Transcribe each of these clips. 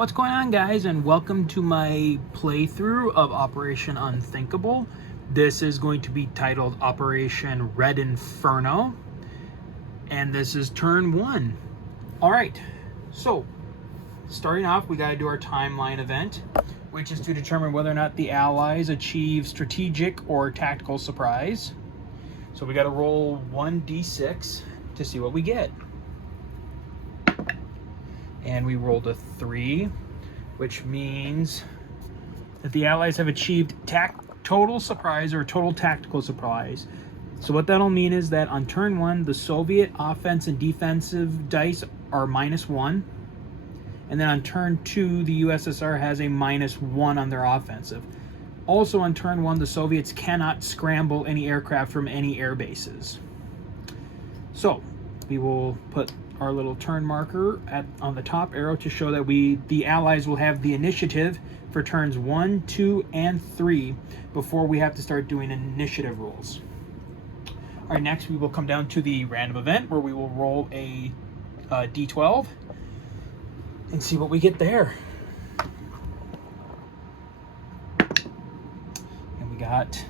What's going on, guys, and welcome to my playthrough of Operation Unthinkable. This is going to be titled Operation Red Inferno, and this is turn 1. Alright, so starting off, we got to do our timeline event, which is to determine whether or not the Allies achieve strategic or tactical surprise. So we got to roll 1d6 to see what we get. And we rolled a 3, which means that the Allies have achieved total surprise or total tactical surprise. So what that'll mean is that on turn 1, the Soviet offense and defensive dice are -1. And then on turn 2, the USSR has a -1 on their offensive. Also on turn 1, the Soviets cannot scramble any aircraft from any air bases. So we will put our little turn marker on the top arrow to show that the Allies will have the initiative for turns 1, 2, and 3 before we have to start doing initiative rolls. All right, next we will come down to the random event where we will roll a d12 and see what we get there. And we got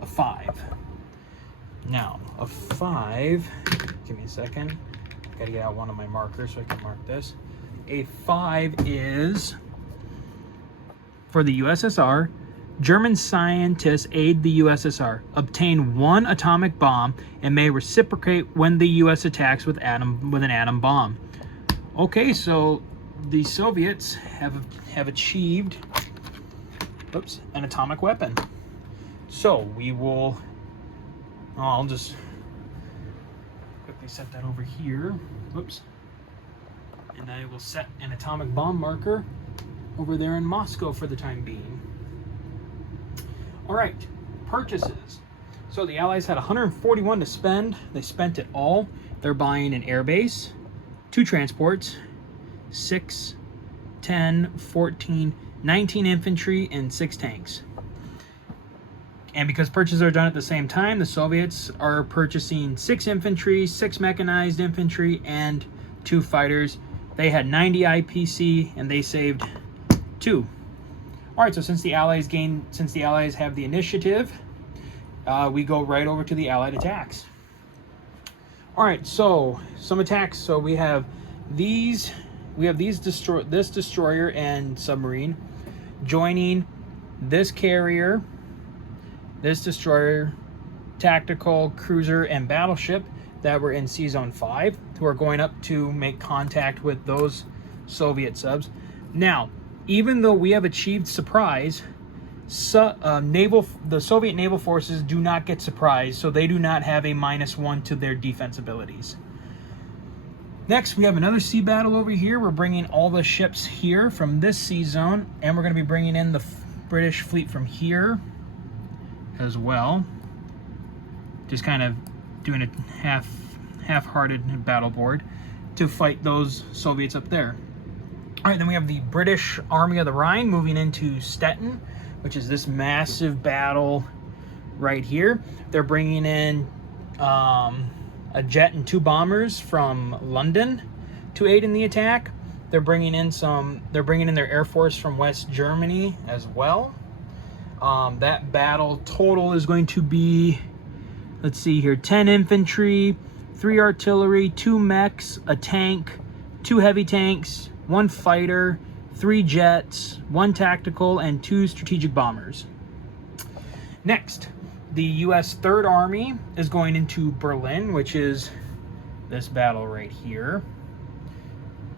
a 5. Now, a 5, give me a second. Gotta get out one of my markers so I can mark this. A 5 is for the USSR. German scientists aid the USSR, obtain 1 atomic bomb, and may reciprocate when the US attacks with an atom bomb. Okay, so the Soviets have achieved an atomic weapon. So we will, I'll just quickly set that over here. Whoops. And I will set an atomic bomb marker over there in Moscow for the time being. All right, purchases. So the Allies had 141 to spend. They spent it all. They're buying an airbase, 2 transports, 6, 10, 14, 19 infantry, and 6 tanks. And because purchases are done at the same time, the Soviets are purchasing 6 infantry, 6 mechanized infantry, and 2 fighters. They had 90 IPC, and they saved 2. All right, so since the Allies have the initiative, we go right over to the Allied attacks. All right, so some attacks. So we have this destroyer and submarine joining this carrier, this destroyer, tactical cruiser, and battleship that were in Sea Zone 5, who are going up to make contact with those Soviet subs. Now, even though we have achieved surprise, the Soviet naval forces do not get surprised, so they do not have a -1 to their defense abilities. Next, we have another sea battle over here. We're bringing all the ships here from this sea zone, and we're going to be bringing in the British fleet from here as well. Just kind of doing a half-hearted battle board to fight those Soviets up there. All right, then we have the British Army of the Rhine moving into Stettin, which is this massive battle right here. They're bringing in a jet and 2 bombers from London to aid in the attack. They're bringing in their Air Force from West Germany as well. That battle total is going to be, let's see here, 10 infantry, 3 artillery, 2 mechs, a tank, 2 heavy tanks, 1 fighter, 3 jets, 1 tactical, and 2 strategic bombers. Next, the U.S. Third Army is going into Berlin, which is this battle right here.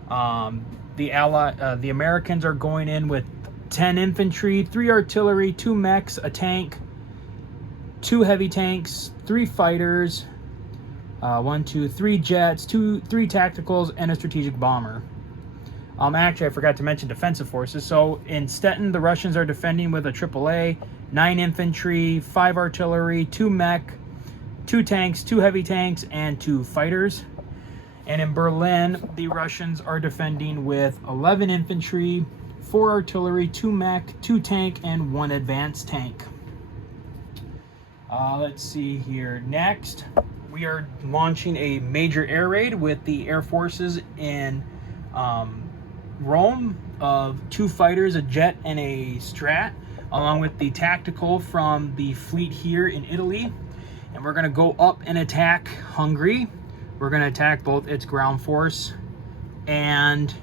The Americans are going in with 10 infantry, 3 artillery, 2 mechs, a tank, 2 heavy tanks, 3 fighters, 3 jets, 3 tacticals, and a strategic bomber. Actually, I forgot to mention defensive forces. So in Stettin, the Russians are defending with a AAA, 9 infantry, 5 artillery, 2 mech, 2 tanks, 2 heavy tanks, and 2 fighters. And in Berlin, the Russians are defending with 11 infantry, 4 artillery, 2 mech, 2 tank, and 1 advanced tank. Let's see here. Next, we are launching a major air raid with the air forces in roam of 2 fighters, a jet, and a strat, along with the tactical from the fleet here in Italy. And we're going to go up and attack Hungary. We're going to attack both its ground force and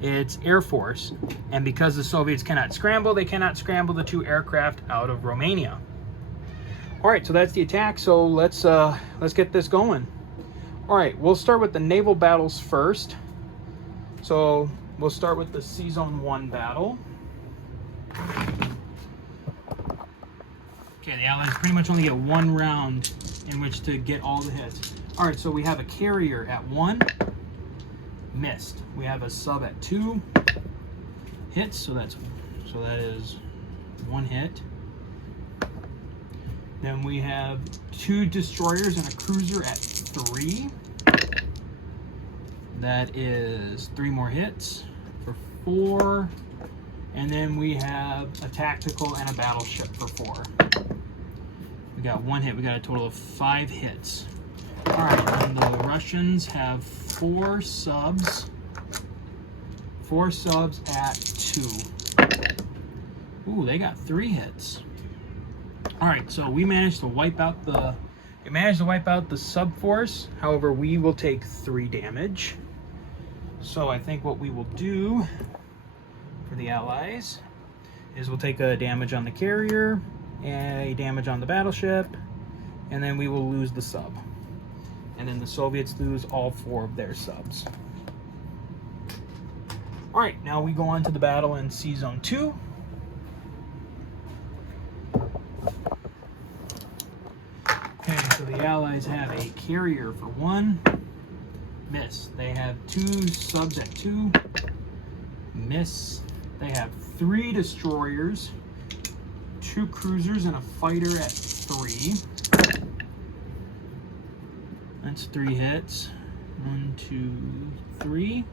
its air force. And because the Soviets cannot scramble, they cannot scramble the 2 aircraft out of Romania. All right, so that's the attack. So let's get this going. All right, we'll start with the naval battles first. So we'll start with the Sea Zone 1 battle. Okay, the Allies pretty much only get 1 round in which to get all the hits. All right, so we have a carrier at 1, missed. We have a sub at 2 hits, so that is 1 hit. Then we have 2 destroyers and a cruiser at 3. That is 3 more hits for 4. And then we have a tactical and a battleship for 4. We got 1 hit. We got a total of 5 hits. All right, and the Russians have 4 subs. 4 subs at 2. Ooh, they got 3 hits. All right, so we managed to wipe out the sub force. However, we will take 3 damage. So I think what we will do for the Allies is we'll take a damage on the carrier and a damage on the battleship, and then we will lose the sub. And then the Soviets lose all 4 of their subs. All right, now we go on to the battle in Sea Zone 2. Okay, so the Allies have a carrier for 1, miss. They have 2 subs at 2, miss. They have 3 destroyers, 2 cruisers, and a fighter at 3. That's 3 hits. 1, 2, 3.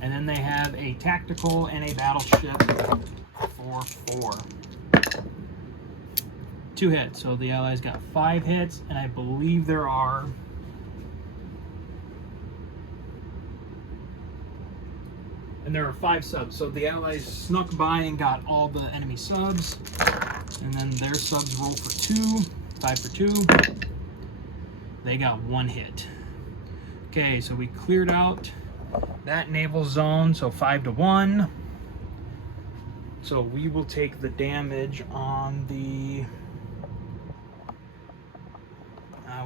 And then they have a tactical and a battleship for 4. 2 hits. So the Allies got 5 hits, and I believe there are 5 subs. So the Allies snuck by and got all the enemy subs, and then their subs roll for 2, 5 for 2. They got 1 hit. Okay, so we cleared out that naval zone, so 5-1. So we will take the damage on the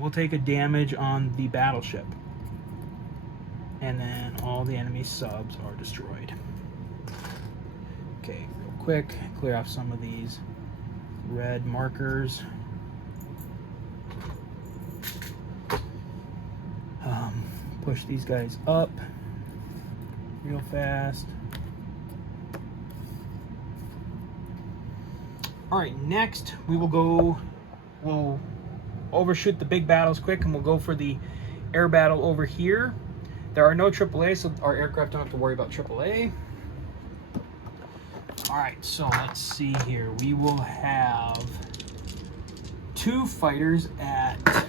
we'll take a damage on the battleship, and then all the enemy subs are destroyed. Okay, real quick, clear off some of these red markers. Push these guys up real fast. All right, next we'll overshoot the big battles quick, and we'll go for the air battle over here. There are no AAA, so our aircraft don't have to worry about AAA. All right, so let's see here. We will have 2 fighters at 3.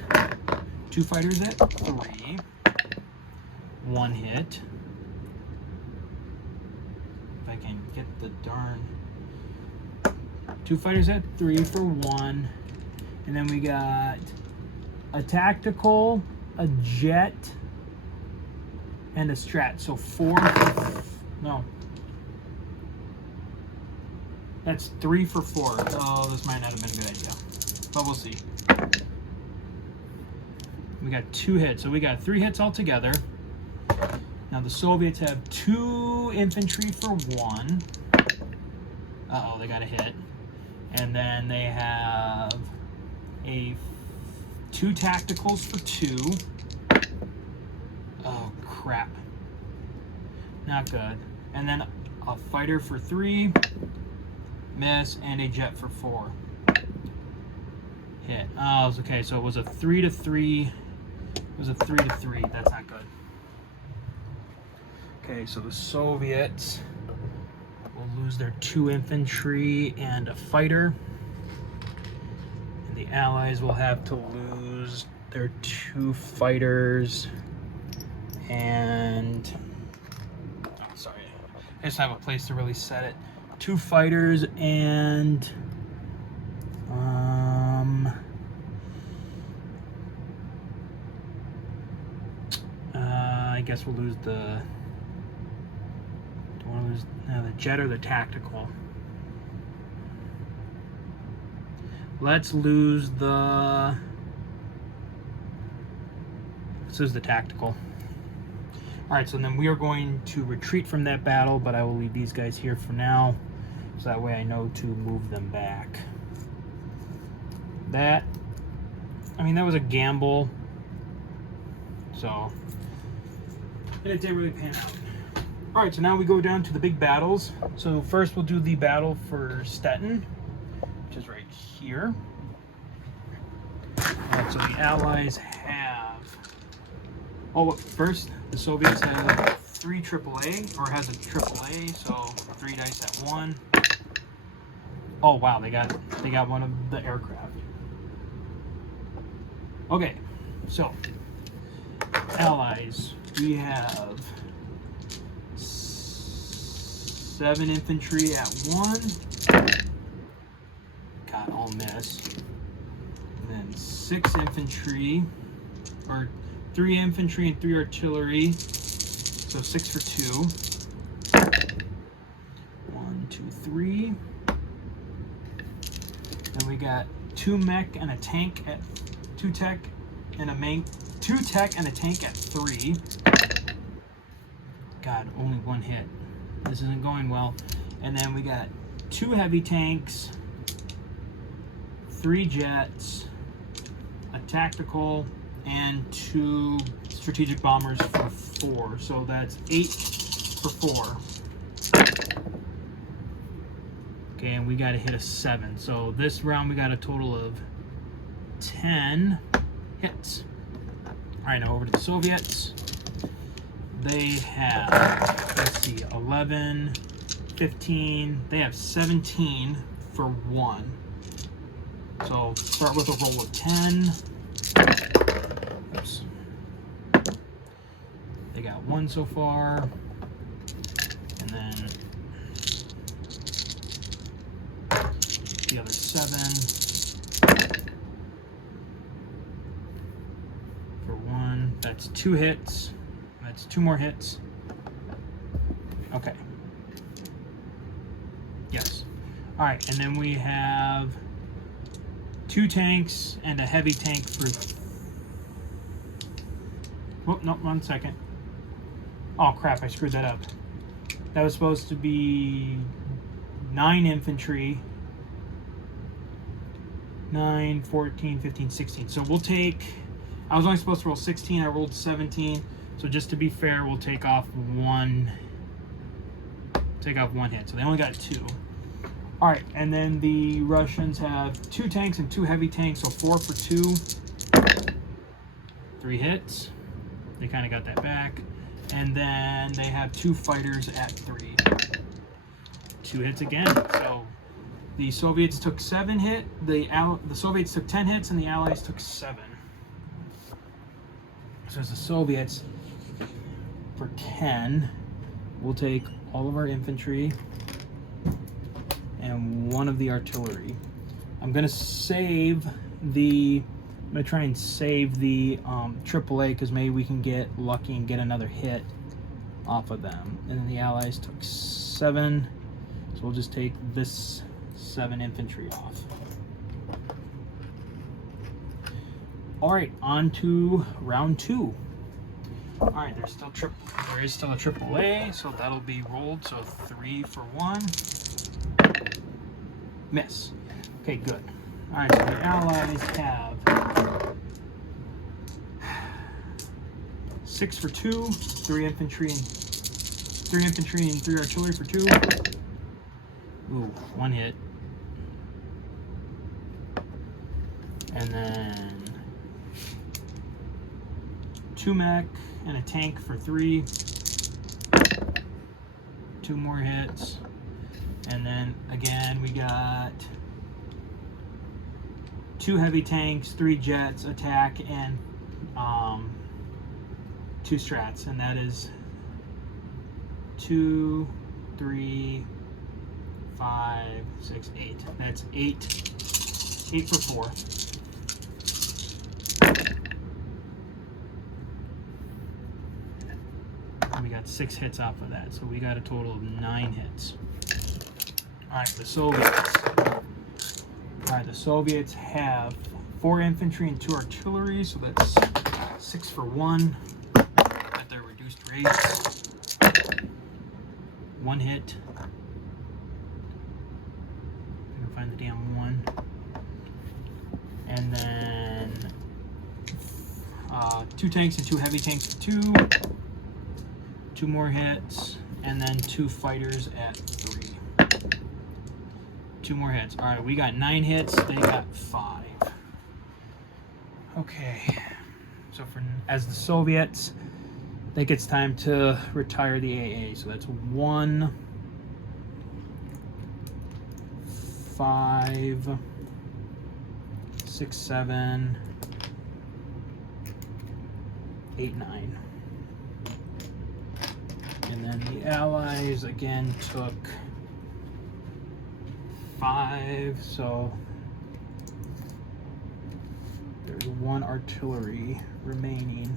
1 hit. If I can get the darn 2 fighters at 3 for 1. And then we got a tactical, a jet, and a strat. So 4. No. That's 3 for 4. Oh, this might not have been a good idea, but we'll see. We got 2 hits, so we got 3 hits altogether. Now the Soviets have 2 infantry for 1. Uh-oh, they got a hit. And then they have 2 tacticals for 2. Oh, crap. Not good. And then a fighter for 3. Miss. And a jet for 4. Hit. Oh, okay, so it was a 3-3. It was a 3-3. That's not good. Okay, so the Soviets will lose their 2 infantry and a fighter. And the Allies will have to lose their 2 fighters and... Oh, sorry. I just have a place to really set it. 2 fighters and I guess we'll lose the. Do you want to lose the jet or the tactical? Let's lose the. This is the tactical. All right, so then we are going to retreat from that battle, but I will leave these guys here for now, so that way I know to move them back. That, I mean, that was a gamble. So, and it didn't really pan out. All right, so now we go down to the big battles. So first we'll do the battle for Stettin, which is right here. All right, so the Allies have, oh, first the Soviets have 3 AAA, or has a AAA, so 3 dice at 1. Oh wow, they got one of the aircraft. Okay, so Allies, we have 7 infantry at 1. God, all miss. And then 6 infantry, or 3 infantry and 3 artillery. So 6 for 2. 1, 2, 3. Then we got 2 mech and a tank at 2 tech and a main 2 tech and a tank at 3. God, only 1 hit. This isn't going well. And then we got 2 heavy tanks, 3 jets, a tactical, and 2 strategic bombers for 4. So that's 8 for 4. Okay, and we got to hit a 7. So this round we got a total of 10 hits. All right, now over to the Soviets. They have, let's see, 11, 15. They have 17 for 1. So start with a roll of 10. Oops. They got 1 so far. And then the other 7 for 1. That's 2 hits. That's 2 more hits. Okay. Yes. All right, and then we have 2 tanks and a heavy tank for. Oh no! 1 second. Oh crap! I screwed that up. That was supposed to be 9 infantry. 9, 14, 15, 16. So we'll take. I was only supposed to roll 16. I rolled 17. So just to be fair, we'll take off 1. Take off 1 hit. So they only got 2. All right, and then the Russians have 2 tanks and 2 heavy tanks, so 4 for 2. 3 hits. They kind of got that back. And then they have 2 fighters at 3. 2 hits again. So the Soviets took 7 hits. The Soviets took 10 hits, and the Allies took 7. So as the Soviets, for 10, we'll take all of our infantry and 1 of the artillery. I'm gonna try and save the AAA, because maybe we can get lucky and get another hit off of them. And then the Allies took 7, so we'll just take this 7 infantry off. All right, on to round 2. All right, there is still a AAA, so that'll be rolled. So 3 for 1. Miss. Okay, good. All right, so the Allies have 6 for 2, 3 infantry and 3 artillery for 2. Ooh, 1 hit. And then 2 mech and a tank for 3. 2 more hits. And then again, we got 2 heavy tanks, 3 jets, attack, and 2 strats. And that is 2, 3, 5, 6, 8. That's 8. 8 for 4. And we got 6 hits off of that, so we got a total of 9 hits. Alright, the Soviets. Alright, the Soviets have 4 infantry and 2 artillery, so that's 6 for 1 at their reduced rates. 1 hit. I can find the damn one. And then 2 tanks and 2 heavy tanks for 2. 2 more hits, and then 2 fighters at 3. 2 more hits. All right, we got 9 hits. They got 5. Okay, so as the Soviets, I think it's time to retire the AA. So that's 1, 5, 6, 7, 8, 9. And then the Allies again took 5, so there's 1 artillery remaining.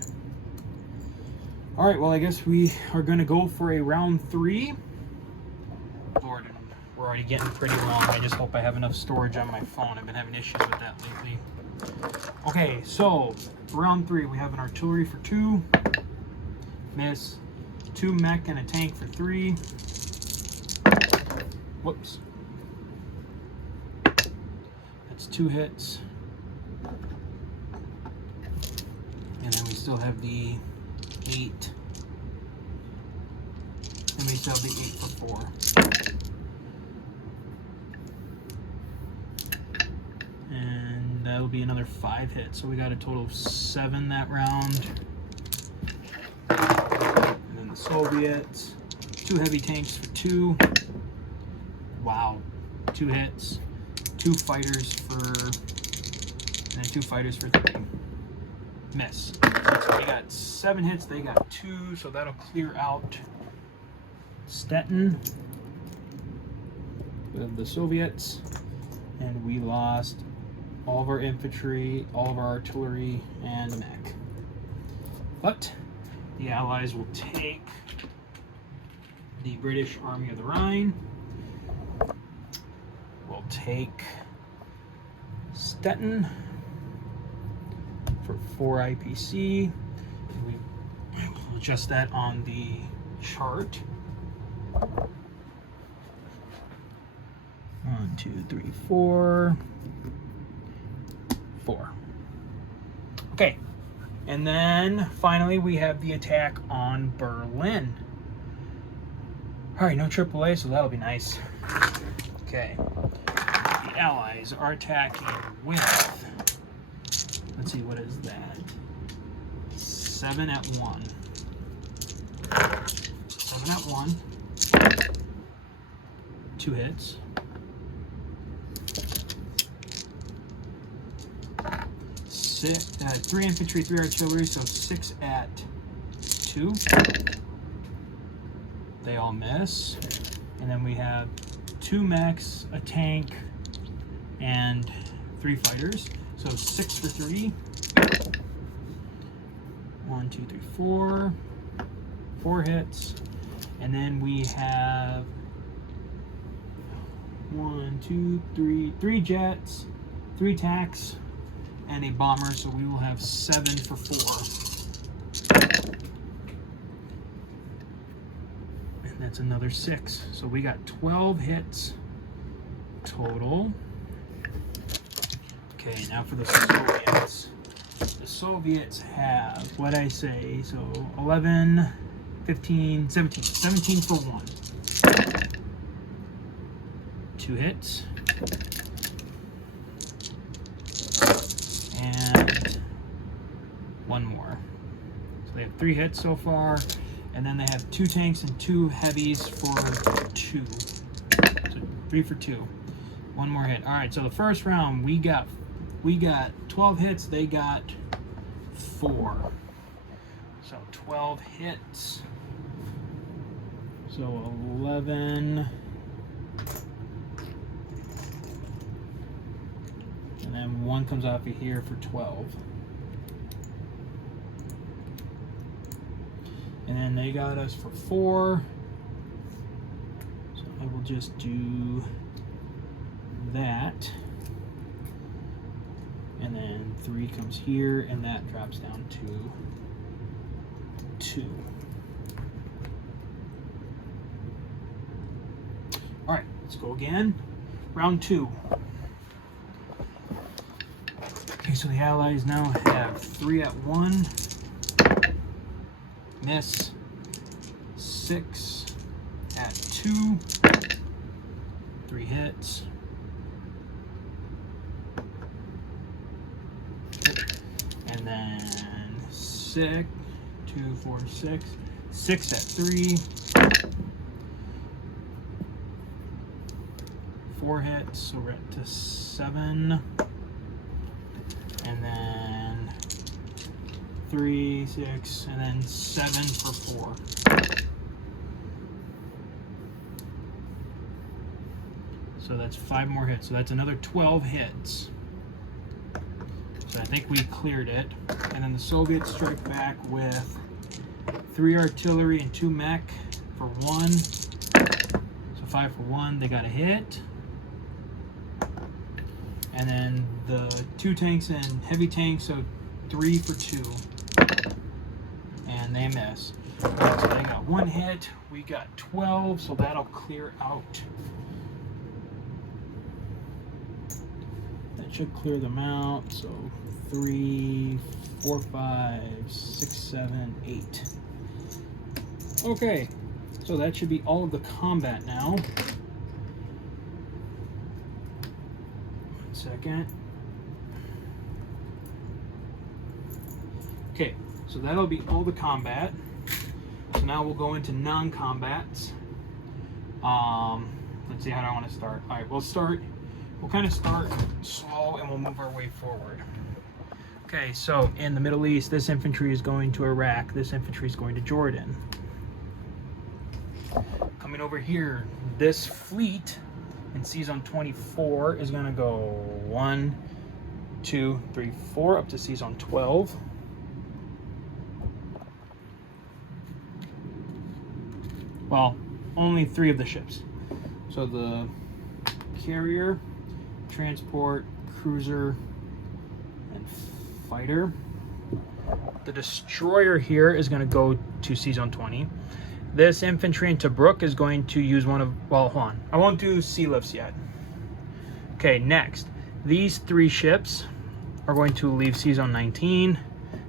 All right, well, I guess we are going to go for a round 3. Lord, we're already getting pretty long. I just hope I have enough storage on my phone. I've been having issues with that lately. Okay, so round 3, we have an artillery for 2. Miss. 2 mech and a tank for 3. Whoops. That's 2 hits. And then we still have the 8. And we still have the 8 for 4. And that'll be another 5 hits. So we got a total of 7 that round. And then the Soviets. 2 heavy tanks for 2. Wow. 2 hits. 2 fighters for... And 2 fighters for 3. Miss. So we got 7 hits, they got 2, so that'll clear out Stettin of the Soviets. And we lost all of our infantry, all of our artillery, and the mech. But the Allies will take the British Army of the Rhine. We'll take Stettin for 4 IPC. We will adjust that on the chart. 1, 2, 3, 4. 4. Okay, and then finally we have the attack on Berlin. All right, no AAA, so that'll be nice. Okay, the Allies are attacking with, let's see, what is that? 7 at 1. 7 at 1. 2 hits. 3 infantry, 3 artillery, so 6 at 2. They all miss. And then we have 2 mechs, a tank, and 3 fighters. So 6 for 3. 1, 2, 3, 4. 4 hits. And then we have 1, 2, 3, 3 jets, 3 tanks, and a bomber, so we will have 7 for 4. And that's another 6. So we got 12 hits total. Okay, now for the Soviets. The Soviets have, what I say, so 11, 15, 17. 17 for 1. 2 hits. And 1 more. So they have 3 hits so far, and then they have 2 tanks and 2 heavies for 2. So 3 for 2. 1 more hit. All right. So the first round we got 12 hits. They got 4. So 12 hits. So 11. And then 1 comes off of here for 12. And then they got us for 4. So I will just do that. And then 3 comes here, and that drops down to 2. All right, let's go again. Round 2. Okay, so the Allies now have 3 at 1. Miss. 6 at 2. 3 hits. And then 6, 2, 4, 6. 6 at 3. 4 hits, so we're at to 7. And then 3, 6, and then 7 for 4. So that's 5 more hits. So that's another 12 hits. So I think we cleared it. And then the Soviets strike back with 3 artillery and 2 mech for 1. So 5 for 1. They got a hit. And then the 2 tanks and heavy tanks, so 3 for 2. And they miss. So they got 1 hit. We got 12, so that'll clear out. That should clear them out. So 3, 4, 5, 6, 7, 8. Okay, so that should be all of the combat now. Second. Okay, so that'll be all the combat. So now we'll go into non-combats. Let's see, how do I want to start? All right, we'll kind of start slow and we'll move our way forward. Okay, so in the Middle East, this infantry is going to Iraq, this infantry is going to Jordan. Coming over here, this fleet in season 24 is going to go 1, 2, 3, 4 up to season 12. Well, only 3 of the ships. So the carrier, transport, cruiser, and fighter. The destroyer here is going to go to season 20. This infantry in Tobruk is going to use one of, well, hold on. I won't do sea lifts yet. Okay, next. These 3 ships are going to leave season 19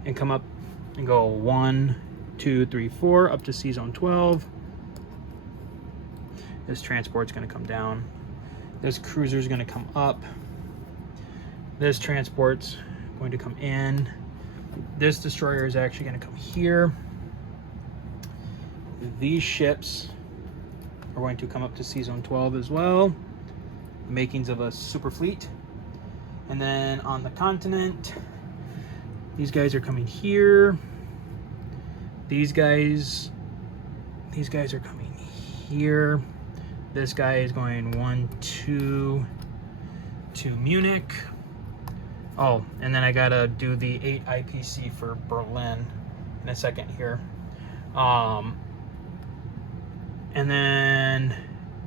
and come up and go 1, 2, 3, 4 up to season 12. This transport's going to come down. This cruiser is going to come up. This transport's going to come in. This destroyer is actually going to come here. These ships are going to come up to season 12 as well. The makings of a super fleet. And then on the continent, these guys are coming here. These guys are coming here. This guy is going 1, 2 to Munich. Oh, and then I gotta do the 8 IPC for Berlin in a second here. And then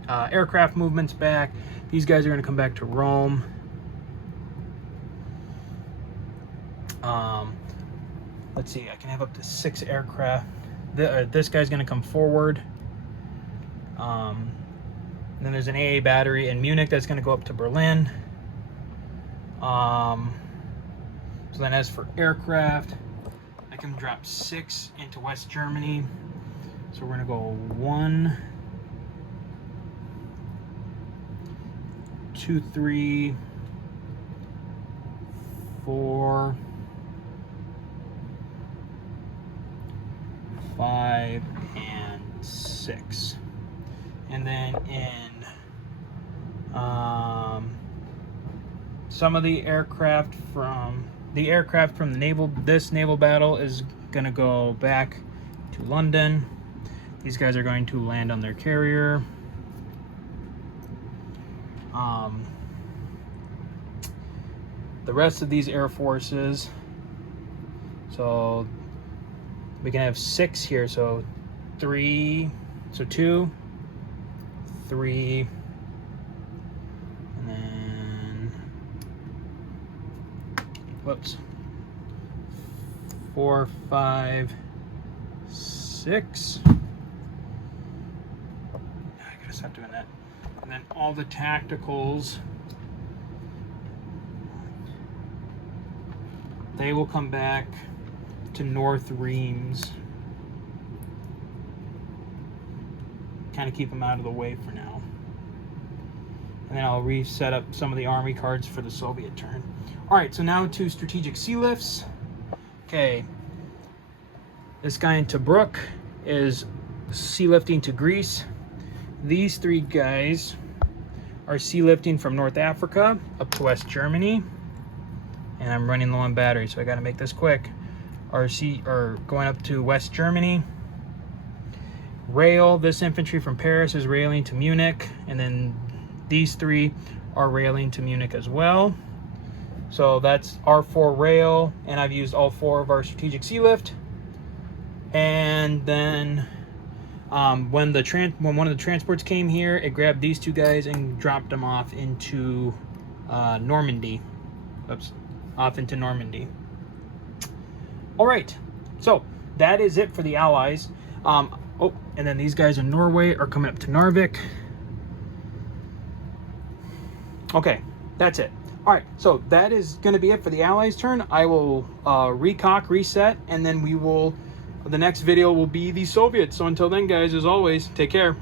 aircraft movements back. These guys are going to come back to Rome. Let's see, I can have up to 6 aircraft. This guy's going to come forward. Then there's an AA battery in Munich that's going to go up to Berlin. So then as for aircraft, I can drop 6 into West Germany. So we're going to go 1, 2, 3, 4, 5, and 6. And then in some of the aircraft from the naval battle is going to go back to London. These guys are going to land on their carrier. The rest of these air forces, so we can have 6 here, so 3, so 2, 3, and then, whoops, 4, 5, 6. I gotta stop doing that. And then all the tacticals, they will come back to North Reims. Kind of keep them out of the way for now. And then I'll reset up some of the army cards for the Soviet turn. All right, so now to strategic sea lifts. Okay, this guy in Tobruk is sea lifting to Greece. These 3 guys are sea lifting from North Africa up to West Germany. And I'm running low on battery, so I gotta make this quick. Are going up to West Germany. Rail, this infantry from Paris is railing to Munich, and then these 3 are railing to Munich as well. So that's our 4 rail, and I've used all 4 of our strategic sea lift. And then when one of the transports came here, it grabbed these 2 guys and dropped them off into Normandy. Oops. Off into Normandy. All right, so that is it for the Allies. Oh, and then these guys in Norway are coming up to Narvik. Okay, that's it. All right, so that is going to be it for the Allies' turn. I will recock, reset, and then the next video will be the Soviets. So until then, guys, as always, take care.